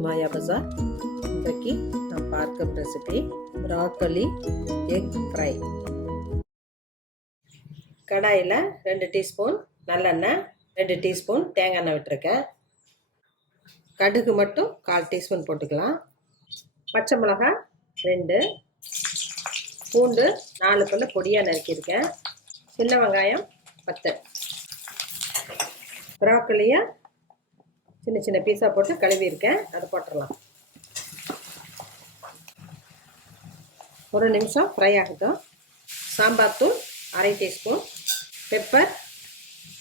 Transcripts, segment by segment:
Welcome to மாயா பஜார். இன்றைக்கு நான் பார்க்கும் ரெசிபி ப்ராக்கோலி எக் ஃப்ரை. கடாயில் 2 டீஸ்பூன் நல்லெண்ணெய், 2 டீஸ்பூன் தேங்காய் எண்ணெய் விட்டுருக்கேன். கடுகு மட்டும் 1/4 டீஸ்பூன் போட்டுக்கலாம். பச்சை மிளகாய் 2, பூண்டு 4 பல்லு பொடியாக நறுக்கியிருக்கேன். சின்ன வெங்காயம் 10. ப்ராக்கோலியை சின்ன சின்ன பீஸாக போட்டு கழுவியிருக்கேன், அதை போட்டுடலாம். 1 நிமிஷம் ஃப்ரை ஆகட்டும். சாம்பார் தூள் 1/2 டீஸ்பூன், பெப்பர்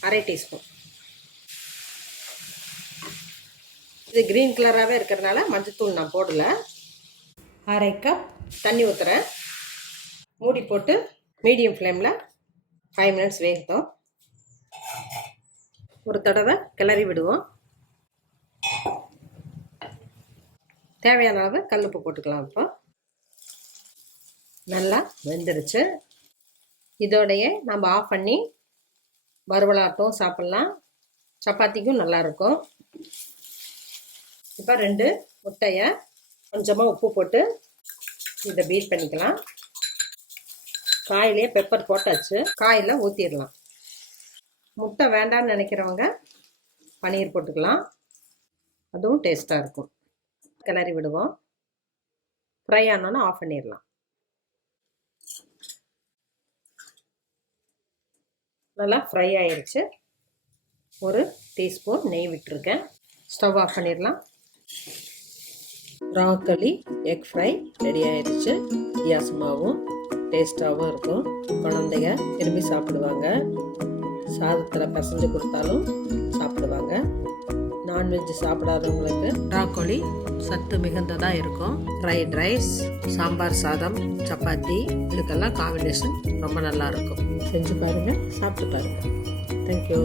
1/2 டீஸ்பூன். இது க்ரீன் கலராகவே இருக்கிறதுனால மஞ்சத்தூள் நான் போடலை. 1/2 கப் தண்ணி ஊற்றுறேன். மூடி போட்டு மீடியம் ஃப்ளேமில் 5 மினிட்ஸ் வேகட்டும். ஒரு தடவை கிளறி விடுவோம். தேவையான அளவு கல்லுப்பு போட்டுக்கலாம். இப்போ நல்லா வெந்துருச்சு. இதோடையே நம்ம ஆஃப் பண்ணி வறுவலாட்டும் சாப்பிட்லாம், சப்பாத்திக்கும் நல்லாயிருக்கும். இப்போ 2 முட்டையை கொஞ்சமாக உப்பு போட்டு இதை பீட் பண்ணிக்கலாம். காயிலே பெப்பர் போட்டாச்சு, காயில் ஊற்றிடலாம். முட்டை வேண்டாம்னு நினைக்கிறவங்க பன்னீர் போட்டுக்கலாம், அதுவும் டேஸ்ட்டாக இருக்கும். கிளறி விடுவோம். ஃப்ரை ஆனோன்னு ஆஃப் பண்ணிடலாம். நல்லா ஃப்ரை ஆயிடுச்சு. 1 டீஸ்பூன் நெய் விட்டுருக்கேன். ஸ்டவ் ஆஃப் பண்ணிடலாம். ப்ராக்கோலி எக் ஃப்ரை ரெடி ஆயிடுச்சு. வித்தியாசமாகவும் டேஸ்ட்டாகவும் இருக்கும். குழந்தைங்க விரும்பி சாப்பிடுவாங்க. சாதத்தில் பசைஞ்சு கொடுத்தாலும் சாப்பிடுவாங்க. நான்வெஜ் சாப்பிடாதவங்களுக்கு ப்ராக்கோலி சத்து மிகுந்ததாக இருக்கும். ஃப்ரைட் ரைஸ், சாம்பார் சாதம், சப்பாத்தி இதுக்கெல்லாம் காம்பினேஷன் ரொம்ப நல்லா இருக்கும். செஞ்சு பாருங்கள், சாப்பிட்டு பாருங்கள். தேங்க்யூ.